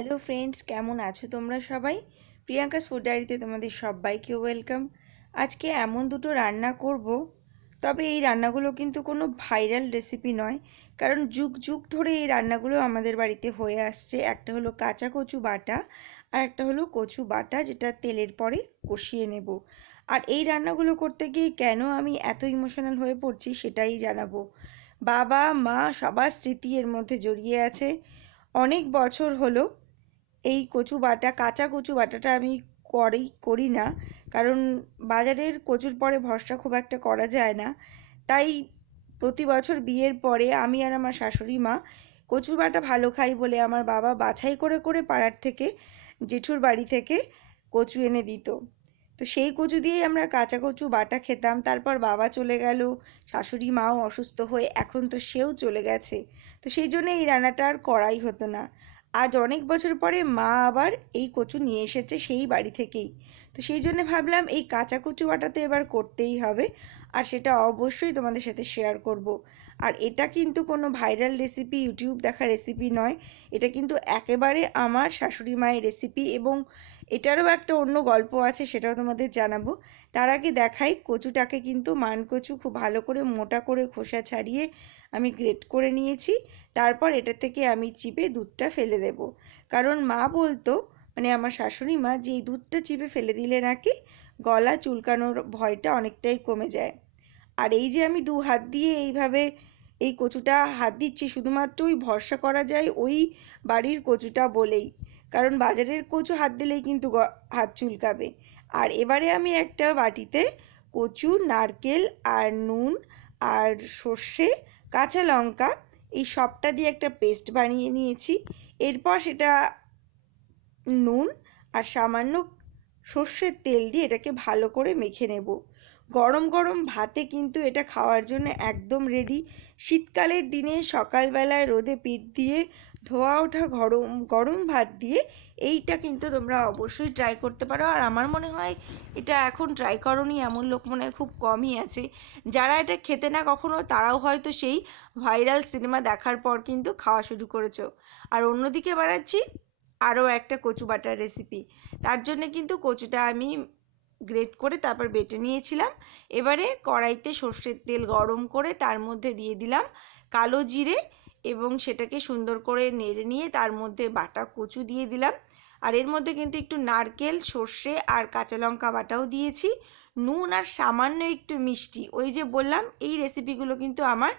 Hello friends, কেমন আছো তোমরা সবাই? প্রিয়াঙ্কাস ফুড ডায়েরিতে তোমাদের সবাইকে ওয়েলকাম। আজকে এমন দুটো রান্না করব, তবে এই রান্নাগুলো কিন্তু কোনো ভাইরাল রেসিপি নয়, কারণ যুগ যুগ ধরে এই রান্নাগুলো আমাদের বাড়িতে হয়ে আসছে। একটা হলো কাঁচা কচু বাটা, আর একটা হলো কচু বাটা যেটা তেলের পরে কষিয়ে নেব। আর এই রান্নাগুলো করতে গিয়ে কেন আমি এত ইমোশনাল হয়ে পড়ছি সেটাই জানাবো। বাবা মা সবার স্মৃতি এর মধ্যে জড়িয়ে আছে। অনেক বছর হলো এই কচু বাটা, কাঁচা কচু বাটাটা আমি করি না, কারণ বাজারের কচুর পরে ভরসা খুব একটা করা যায় না। তাই প্রতি বছর বিয়ের পরে আমি আর আমার শাশুড়ি মা কচু বাটা ভালো খাই বলে আমার বাবা বাছাই করে করে পাড়ার থেকে, জেঠুর বাড়ি থেকে কচু এনে দিত। তো সেই কচু দিয়েই আমরা কাঁচা কচু বাটা খেতাম। তারপর বাবা চলে গেল, শাশুড়ি মাও অসুস্থ হয়ে এখন তো সেও চলে গেছে। তো সেই জন্য এই রান্নাটা আর করাই হতো না। আজ অনেক বছর পরে মা আবার এই কচু নিয়ে এসেছে সেই বাড়ি থেকেই। তো সেই জন্য ভাবলাম এই কাঁচা কচু বাটা তো এবার করতেই হবে, আর সেটা অবশ্যই তোমাদের সাথে শেয়ার করব। আর এটা কিন্তু কোনো ভাইরাল রেসিপি, ইউটিউব দেখা রেসিপি নয়। এটা কিন্তু একেবারে আমার শাশুড়ি মায়ের রেসিপি, এবং এটারও একটা অন্য গল্প আছে, সেটাও তোমাদের জানাবো। তার আগে দেখাই, কচুটাকে কিন্তু মানকচু খুব ভালো করে মোটা করে খোসা ছাড়িয়ে আমি গ্রেট করে নিয়েছি। তারপর এটা থেকে আমি চিপে দুধটা ফেলে দেব, কারণ মা বলতো, মানে আমার শাশুড়ি মা, যে এই দুধটা চিপে ফেলে দিলে নাকি গলা চুলকানোর ভয়টা অনেকটাই কমে যায়। আর এই যে আমি দু হাত দিয়ে এইভাবে এই কচুটা হাত দিচ্ছি, শুধুমাত্র ওই ভরসা করা যায় ওই বাড়ির কচুটা বলেই, কারণ বাজারের কচু হাত দিলেই কিন্তু হাত চুলকাবে। আর এবারে আমি একটা বাটিতে কচু, নারকেল আর নুন আর সর্ষে, কাঁচা লঙ্কা, এই সবটা দিয়ে একটা পেস্ট বানিয়ে নিয়েছি। এরপর সেটা নুন আর সামান্য সর্ষের তেল দিয়ে এটাকে ভালো করে মেখে নেব। গরম গরম ভাতে কিন্তু এটা খাওয়ার জন্য একদম রেডি। শীতকালের দিনে সকালবেলায় রোদে পিঠ দিয়ে ধোয়া ওঠা গরম গরম ভাত দিয়ে এইটা কিন্তু তোমরা অবশ্যই ট্রাই করতে পারো। আর আমার মনে হয় এটা এখন ট্রাই করোনি এমন লোক মনে হয় খুব কমই আছে। যারা এটা খেতে না কখনো, তারাও হয়তো সেই ভাইরাল সিনেমা দেখার পর কিন্তু খাওয়া শুরু করেছো। আর অন্যদিকে বানাচ্ছি আরও একটা কচু বাটার রেসিপি। তার জন্য কিন্তু কচুটা আমি গ্রেট করে তারপর বেটে নিয়েছিলাম। এবারে কড়াইতে সর্ষের তেল গরম করে তার মধ্যে দিয়ে দিলাম কালো জিরে, এবং সেটাকে সুন্দর করে নেড়ে নিয়ে তার মধ্যে বাটা কচু দিয়ে দিলাম। আর এর মধ্যে কিন্তু একটু নারকেল, সর্ষে আর কাঁচা লঙ্কা বাটাও দিয়েছি, নুন আর সামান্য একটু মিষ্টি। ওই যে বললাম এই রেসিপিগুলো কিন্তু আমার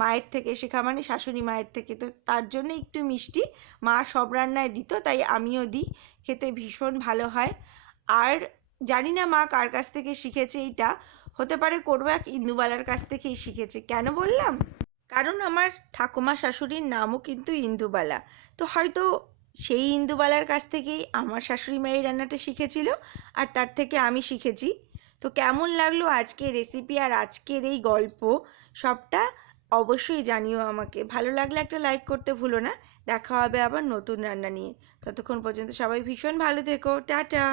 মায়ের থেকে শেখা, মানে শাশুড়ি মায়ের থেকে, তো তার জন্য একটু মিষ্টি মা সব রান্নায় দিত, তাই আমিও দিই। খেতে ভীষণ ভালো হয়। আর জানি না মা কার কাছ থেকে শিখেছে এইটা, হতে পারে কোনো এক ইন্দুবালার কাছ থেকেই শিখেছে। কেন বললাম? কারণ আমার ঠাকুমা শাশুড়ির নামও কিন্তু ইন্দুবালা। তো হয়তো সেই ইন্দুবালার কাছ থেকেই আমার শাশুড়ি মা এই রান্নাটা শিখেছিল, আর তার থেকে আমি শিখেছি। তো কেমন লাগলো আজকের রেসিপি আর আজকের এই গল্প, সবটা অবশ্যই জানিও আমাকে। ভালো লাগলে একটা লাইক করতে ভুলো না। দেখা হবে আবার নতুন রান্না নিয়ে। ততক্ষণ পর্যন্ত সবাই ভীষণ ভালো থেকো। টাটা।